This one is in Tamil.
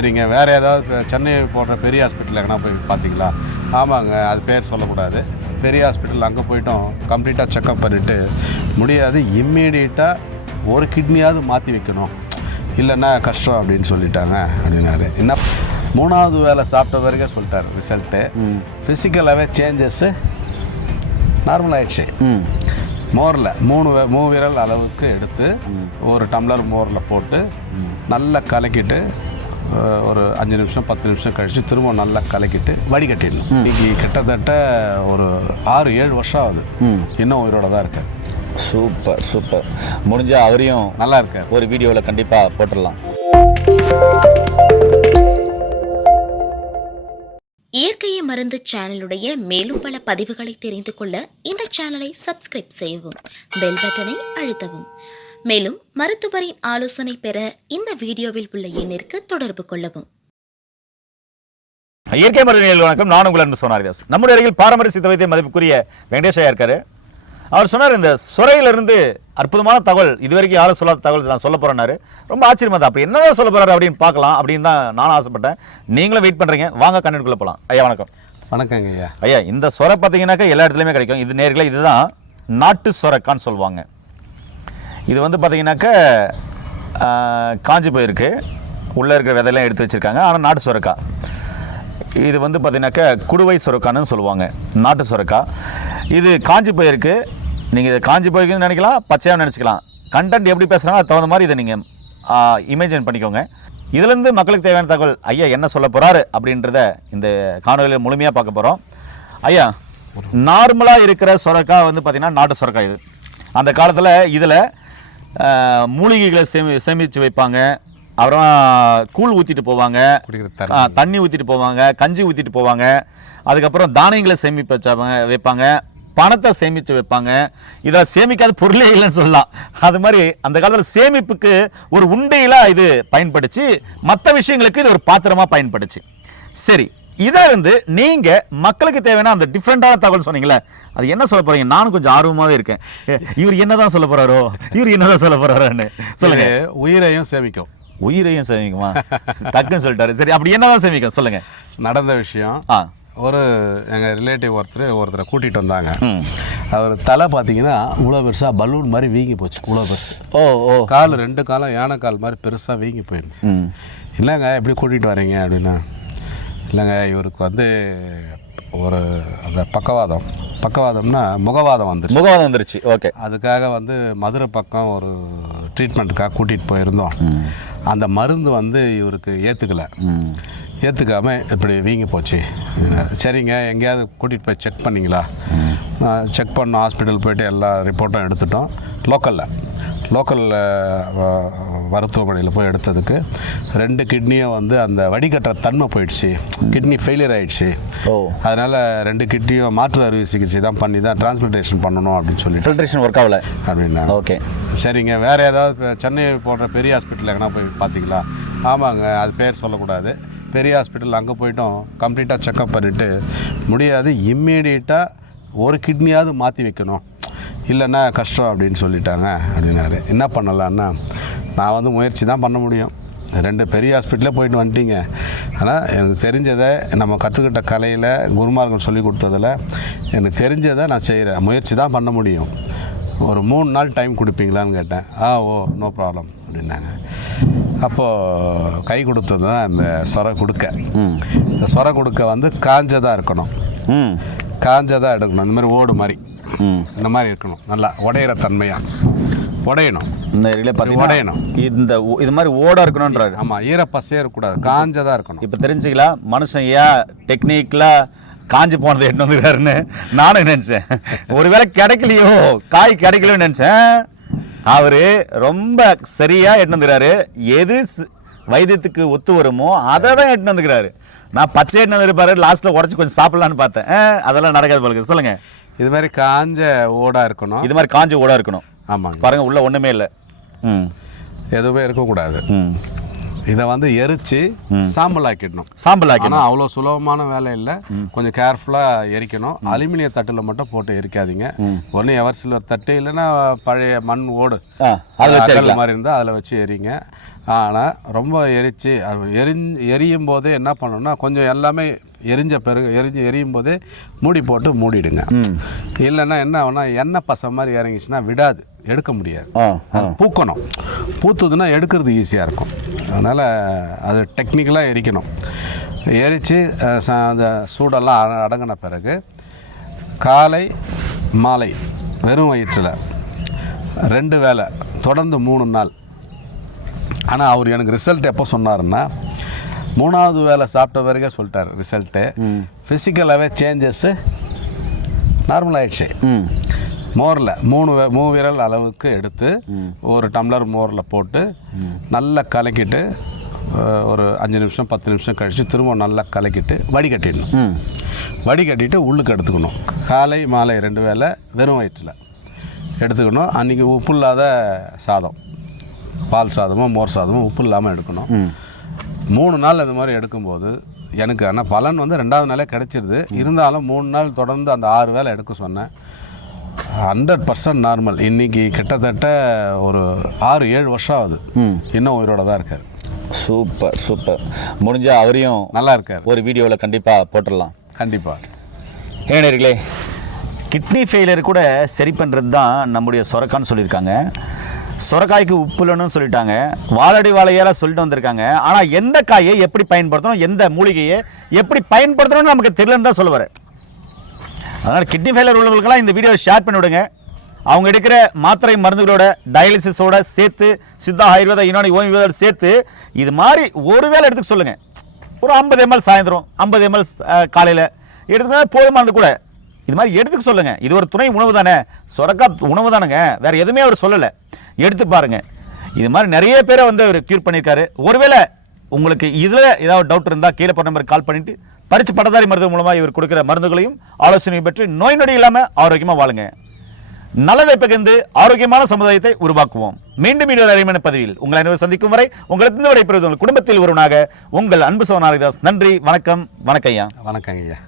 சரிங்க. வேறு ஏதாவது சென்னை போன்ற பெரிய ஹாஸ்பிட்டல் எங்கன்னா போய் பார்த்தீங்களா ஆமாங்க. அது பேர் சொல்லக்கூடாது. பெரிய ஹாஸ்பிட்டல் அங்கே போயிட்டோம். கம்ப்ளீட்டாக செக்கப் பண்ணிவிட்டு முடியாது. இம்மீடியட்டாக ஒரு கிட்னியாவது மாற்றி வைக்கணும். இல்லைன்னா கஷ்டம் அப்படின்னு சொல்லிட்டாங்க அப்படின்னாரு. என்ன? மூணாவது வேலை சாப்பிட்ட வரைக்கும் சொல்லிட்டார். ரிசல்ட்டு ஃபிசிக்கலாகவே சேஞ்சஸ்ஸு நார்மல் ஆயிடுச்சு. ம். மோரில் மூணு மூணு விரல் அளவுக்கு எடுத்து ஒரு டம்ளர் மோரில் போட்டு நல்லா கலக்கிட்டு ஒரு அஞ்சு நிமிஷம் பத்து நிமிஷம் கழித்து திரும்ப நல்லா கலக்கிட்டு வடிகட்டிடணும். இன்னைக்கு கிட்டத்தட்ட ஒரு ஆறு ஏழு வருஷம் ஆகுது. இன்னும் உயிரோட தான் இருக்கேன். Super super. முடிஞ்சா அவரையும் நல்லா இருக்கேன். ஒரு வீடியோவில் கண்டிப்பாக போட்டுடலாம். இயற்கையை மருந்து சேனலுடைய மேலும் பல பதிவுகளை தெரிந்து கொள்ள இந்த சேனலை சப்ஸ்கிரைப் செய்யவும் பெல் பட்டனை அழுத்தவும். மேலும் மருத்துவரின் ஆலோசனை பெற இந்த வீடியோவில் உள்ள எண்ணிற்கு தொடர்பு கொள்ளவும். இயற்கை மருந்தியல் வணக்கம். நான் உங்கள் அன்பு சோனாரிதாஸ். நம்முடைய அருகில் பாரம்பரிய சித்த வைத்திய மதிப்புக்குரிய வெங்கடேஷ் ஐயா இருக்காரு. அவர் சொன்னார் இந்த சுரையிலிருந்து அற்புதமான தகவல் இதுவரைக்கும் யாரும் சொல்லாத தகவல் நான் சொல்ல போறேன்னாரு. ரொம்ப ஆச்சரியமா தான் அப்படி என்னதான் சொல்ல போறாரு அப்படின்னு பார்க்கலாம் அப்படின்னு தான் நானும் ஆசைப்பட்டேன். நீங்களும் வெயிட் பண்றீங்க. வாங்க கண்ணுக்குள்ள போகலாம் ஐயா வணக்கம். வணக்கங்க ஐயா. ஐயா இந்த சொரை பார்த்தீங்கன்னாக்கா எல்லா இடத்துலையுமே கிடைக்கும். இது நேர்களே இதுதான் நாட்டு சொரைக்கான்னு சொல்லுவாங்க. இது வந்து பார்த்தீங்கன்னாக்கா காஞ்சி போயிருக்கு. உள்ளே இருக்கிற விதையெல்லாம் எடுத்து வச்சுருக்காங்க. ஆனால் நாட்டு சுரக்காய் இது வந்து பார்த்தீங்கன்னாக்கா குடுவை சுரக்கான்னு சொல்லுவாங்க. நாட்டு சுரக்காய் இது காஞ்சி போயிருக்கு. நீங்கள் இதை காஞ்சி போயிருக்குன்னு நினைக்கலாம் பச்சையாக நினச்சிக்கலாம். கண்டென்ட் எப்படி பேசுகிறாங்களோ அது தகுந்த மாதிரி இதை நீங்கள் இமேஜின் பண்ணிக்கோங்க. இதுலேருந்து மக்களுக்கு தேவையான தகவல் ஐயா என்ன சொல்ல போகிறாரு அப்படின்றத இந்த காணொலியில் முழுமையாக பார்க்க போகிறோம் ஐயா நார்மலாக இருக்கிற சுரக்காய் வந்து பார்த்திங்கன்னா நாட்டு சுரக்காய் இது. அந்த காலத்தில் இதில் மூலிகைகளை சேமி சேமித்து வைப்பாங்க. அப்புறம் கூழ் ஊற்றிட்டு போவாங்க. தண்ணி. ஊற்றிட்டு போவாங்க. கஞ்சி ஊற்றிட்டு போவாங்க. அதுக்கப்புறம் தானியங்களை சேமிப்பு வச்சாங்க வைப்பாங்க. பணத்தை சேமித்து வைப்பாங்க. இதில் சேமிக்காத பொருளே இல்லைன்னு சொல்லலாம். அது மாதிரி அந்த காலத்தில் சேமிப்புக்கு ஒரு உண்டையில இது பயன்படுச்சு. மற்ற விஷயங்களுக்கு இது ஒரு பாத்திரமா பயன்படுச்சு. சரி. இதை இருந்து நீங்க மக்களுக்கு தேவையான அந்த டிஃப்ரெண்டான தகவல் சொன்னீங்களே அது என்ன சொல்ல போறீங்க? நானும் கொஞ்சம் ஆர்வமாவே இருக்கேன். இவர் என்னதான் சொல்ல போறாரோ? இவர் என்னதான் சொல்ல போறாரோன்னு சொல்லுங்க. உயிரையும் சேமிக்கும். உயிரையும் சேமிக்குமா? டக்குன்னு சொல்லிட்டாரு. சரி அப்படி என்னதான் சேமிக்கும்? சொல்லுங்க. நடந்த விஷயம். ஒரு எங்கள் ரிலேட்டிவ் ஒருத்தர் ஒருத்தரை கூட்டிகிட்டு வந்தாங்க. அவர் தலை பார்த்தீங்கன்னா இவ்வளோ பெருசாக பலூன் மாதிரி வீங்கி போச்சு. இவ்வளோ பெருசு ஓ ஓ. கால் ரெண்டு காலம் யானை கால் மாதிரி பெருசாக வீங்கி போயிருக்கு ம். இல்லைங்க எப்படி கூட்டிகிட்டு வரீங்க அப்படின்னா இல்லைங்க இவருக்கு வந்து ஒரு அந்த பக்கவாதம். பக்கவாதம்னா முகவாதம் வந்துருச்சு. முகவாதம் வந்துருச்சு ஓகே. அதுக்காக வந்து மதுரை பக்கம் ஒரு ட்ரீட்மெண்ட்டுக்காக கூட்டிகிட்டு போயிருந்தோம். அந்த மருந்து வந்து இவருக்கு ஏற்றுக்கலை ம். ஏற்றுக்காம இப்படி வீங்கி போச்சு. சரிங்க எங்கேயாவது கூட்டிகிட்டு போய் செக் பண்ணிங்களா? செக் பண்ணோம் ஹாஸ்பிட்டல் போயிட்டு எல்லா ரிப்போர்ட்டும் எடுத்துட்டோம். லோக்கலில். லோக்கலில் மருத்துவமனையில் போய் எடுத்ததுக்கு ரெண்டு கிட்னியும் வந்து அந்த வடிகட்டுற தன்மை போயிடுச்சு. கிட்னி ஃபெயிலியர் ஆயிடுச்சு. ஓ. அதனால் ரெண்டு கிட்னியும் மாற்று அறுவை சிகிச்சை தான் பண்ணி தான் டிரான்ஸ்பிளேஷன் பண்ணணும் அப்படின்னு சொல்லிட்டு. ஃபில்ட்ரேஷன் ஒர்க் ஆகல. அப்படின்னா. ஓகே. சரிங்க. வேறு ஏதாவது இப்ப சென்னை போன்ற பெரிய ஹாஸ்பிட்டல் எங்கன்னா போய் பார்த்தீங்களா ஆமாங்க. அது பேர் சொல்லக்கூடாது. பெரிய ஹாஸ்பிட்டல் அங்கே போயிட்டோம். கம்ப்ளீட்டாக செக்கப் பண்ணிவிட்டு முடியாது. இம்மீடியட்டாக ஒரு கிட்னியாவது மாற்றி வைக்கணும். இல்லைன்னா கஷ்டம் அப்படின்னு சொல்லிட்டாங்க அப்படின்னாரு. என்ன பண்ணலான்னா நான் வந்து முயற்சி தான் பண்ண முடியும். ரெண்டு பெரிய ஹாஸ்பிட்டலே போயிட்டு வந்துட்டீங்க. ஆனால் எனக்கு தெரிஞ்சதை நம்ம கற்றுக்கிட்ட கலையில் குருமார்கள் சொல்லி கொடுத்ததில் எனக்கு தெரிஞ்சதை நான் செய்கிறேன் முயற்சி தான் பண்ண முடியும். ஒரு மூணு நாள் டைம் கொடுப்பீங்களான்னு கேட்டேன். ஆ ஓ நோ ப்ராப்ளம் அப்படின்னாங்க. அப்போது கை கொடுத்தது தான் இந்த சொர கொடுக்க. இந்த சொர கொடுக்க வந்து காஞ்சதாக இருக்கணும். காஞ்சதாக எடுக்கணும். இந்த மாதிரி ஓடு மாதிரி. இந்த மாதிரி இருக்கணும். நல்லா உடையிற தன்மையாக உடையணும். இந்த ஏரியால பார்த்தீங்கன்னா உடையணும். இந்த இது மாதிரி ஓடா இருக்கணுன்றாரு ஆமாம் ஈரப்பசையே இருக்கக்கூடாது காஞ்சதாக இருக்கணும். இப்போ தெரிஞ்சுக்கலாம் மனுஷன் ஏன் டெக்னிக்கலாக காஞ்சி போனதை எட்டு வந்துருக்காருன்னு நானும் நினச்சேன். ஒருவேளை கிடைக்கலையோ காய் கிடைக்கலையோன்னு நினச்சேன். அவர் ரொம்ப சரியாக எட்டு வந்துக்கிறாரு எது வைத்தியத்துக்கு ஒத்து வருமோ அதை தான் எட்டு வந்துக்கிறாரு. நான் பச்சை எட்டு வந்துருப்பாரு லாஸ்ட்டில் உடச்சி கொஞ்சம் சாப்பிடலான்னு பார்த்தேன். அதெல்லாம் நடக்காது போலுக்கு சொல்லுங்க. இது மாதிரி காஞ்ச ஓடாக இருக்கணும். இது மாதிரி காஞ்சி ஓடா இருக்கணும். ஆமாங்க. பாருங்க உள்ள ஒன்றுமே இல்லை. ம். எதுவுமே இருக்கக்கூடாது. ம். இதை வந்து எரிச்சு சாம்பல் ஆக்கிடணும் சாம்பல் ஆக்கி ஆனால் அவ்வளோ சுலபமான வேலை இல்லை. கொஞ்சம் கேர்ஃபுல்லாக எரிக்கணும். அலுமினிய தட்டில் மட்டும் போட்டு எரிக்காதீங்க. ஒன்று எவர் சில்வர் தட்டு இல்லைன்னா பழைய மண் ஓடு. அதில் வச்சு மாதிரி இருந்தால் அதில் வச்சு எரிங்க. ஆனால் ரொம்ப எரிச்சு எரிஞ் எரியும் போதே என்ன பண்ணணும்னா கொஞ்சம் எல்லாமே எரிஞ்ச பிறகு எரிஞ்சு எரியும் போதே மூடி போட்டு மூடிடுங்க. இல்லைன்னா என்ன ஆகும்னா எண்ணெய் பசை மாதிரி இறங்கிச்சுன்னா விடாது எடுக்க முடியாது. பூக்கணும். பூத்துதுன்னா எடுக்கிறது ஈஸியாக இருக்கும். அதனால் அது டெக்னிக்கலாக எரிக்கணும். எரித்து அந்த சூடெல்லாம் அட- அடங்கின பிறகு காலை மாலை வெறும் வயிற்றில் ரெண்டு வேளை தொடர்ந்து மூணு நாள். ஆனால் அவர் எனக்கு ரிசல்ட் எப்போ சொன்னாருன்னா மூணாவது வேளை சாப்பிட்ட பிறகே சொல்லிட்டார் ரிசல்ட்டு ஃபிசிக்கலாகவே சேஞ்சஸ்ஸு நார்மல் ஆயிடுச்சு. ம். மோரில் மூணு வே- மூணு விரல் அளவுக்கு எடுத்து ஒரு டம்ளர் மோரில் போட்டு நல்லா கலக்கிட்டு ஒரு அஞ்சு நிமிஷம் பத்து நிமிஷம் கழித்து திரும்ப நல்லா கலக்கிட்டு வடிகட்டிடணும். ம். வடிகட்டிட்டு உள்ளுக்கு எடுத்துக்கணும். காலை மாலை ரெண்டு வேளை வெறும் வயிற்றில் எடுத்துக்கணும். அன்றைக்கி உப்பு இல்லாத சாதம் பால் சாதமோ மோர் சாதமோ உப்பு இல்லாமல் எடுக்கணும். மூணு நாள் அது மாதிரி எடுக்கும்போது எனக்கு ஆனால் பலன் வந்து ரெண்டாவது நாளே கிடச்சிருது. இருந்தாலும் மூணு நாள் தொடர்ந்து அந்த ஆறு வேளை எடுக்க சொன்னேன். ஹண்ட்ரட் பர்சன்ட் நார்மல் இன்னைக்கு கிட்டத்தட்ட ஒரு ஆறு ஏழு வருஷம் ஆகுது. இன்னும் உயிரோட தான் இருக்கார். Super super. முடிஞ்சா அவரையும் நல்லா இருக்கார். ஒரு வீடியோவில் கண்டிப்பாக போட்டுடலாம். கண்டிப்பாக ஏனர்களே கிட்னி ஃபெயிலியர் கூட சரி பண்ணுறது தான் நம்முடைய சொரக்கான்னு சொல்லியிருக்காங்க. சொரக்காய்க்கு உப்பு இல்லைன்னு சொல்லிட்டாங்க. வாழடி வாழையால சொல்லிட்டு வந்திருக்காங்க. ஆனால் எந்த காயை எப்படி பயன்படுத்தணும் எந்த மூலிகையை எப்படி பயன்படுத்தணும்னு நமக்கு தெரியலன்னு தான் சொல்லுவார். அதனால் கிட்னி ஃபெயிலியர் உள்ளவர்களுக்கெல்லாம் இந்த வீடியோவை ஷேர் பண்ணி விடுங்க அவங்க எடுக்கிற மாத்திரை மருந்துகளோட டயாலிசிஸோட சேர்த்து சித்தா ஆயுர்வேத யுனானி ஓய்வோட சேர்த்து இது மாதிரி ஒரு வேளை எடுத்துக்க சொல்லுங்கள் ஒரு ஐம்பது எம்எல் சாயந்தரம் ஐம்பது எம்எல் காலையில். எடுத்துக்கினா போதுமானது கூட. இது மாதிரி எடுத்துக்க சொல்லுங்கள் இது ஒரு துணை உணவு தானே. சொரக்கா உணவு தானுங்க. வேறு எதுவுமே அவர் சொல்லலை. எடுத்து பாருங்கள் இது மாதிரி நிறைய பேரை வந்து அவர் க்யூர் பண்ணியிருக்காரு. ஒருவேளை உங்களுக்கு இதில் ஏதாவது டவுட் இருந்தால் கீழே போன நம்பருக்கு கால் பண்ணிட்டு பரிச்சு பட்டதாரி மருந்து மூலமாக இவர் கொடுக்குற மருந்துகளையும் ஆலோசனையும் பெற்று நோய் நொடி இல்லாமல் ஆரோக்கியமாக வாழுங்க. நல்லதை பகிர்ந்து ஆரோக்கியமான சமுதாயத்தை உருவாக்குவோம். மீண்டும் மீண்டும் அறிமுக பதிவில் உங்களை அனைவரும் சந்திக்கும் வரை உங்களுக்கு விடைபெறுவது உங்கள் குடும்பத்தில் ஒருவனாக உங்கள் அன்பு சோனாரிதாஸ் நன்றி வணக்கம் வணக்கம் ஐயா. வணக்கம் ஐயா.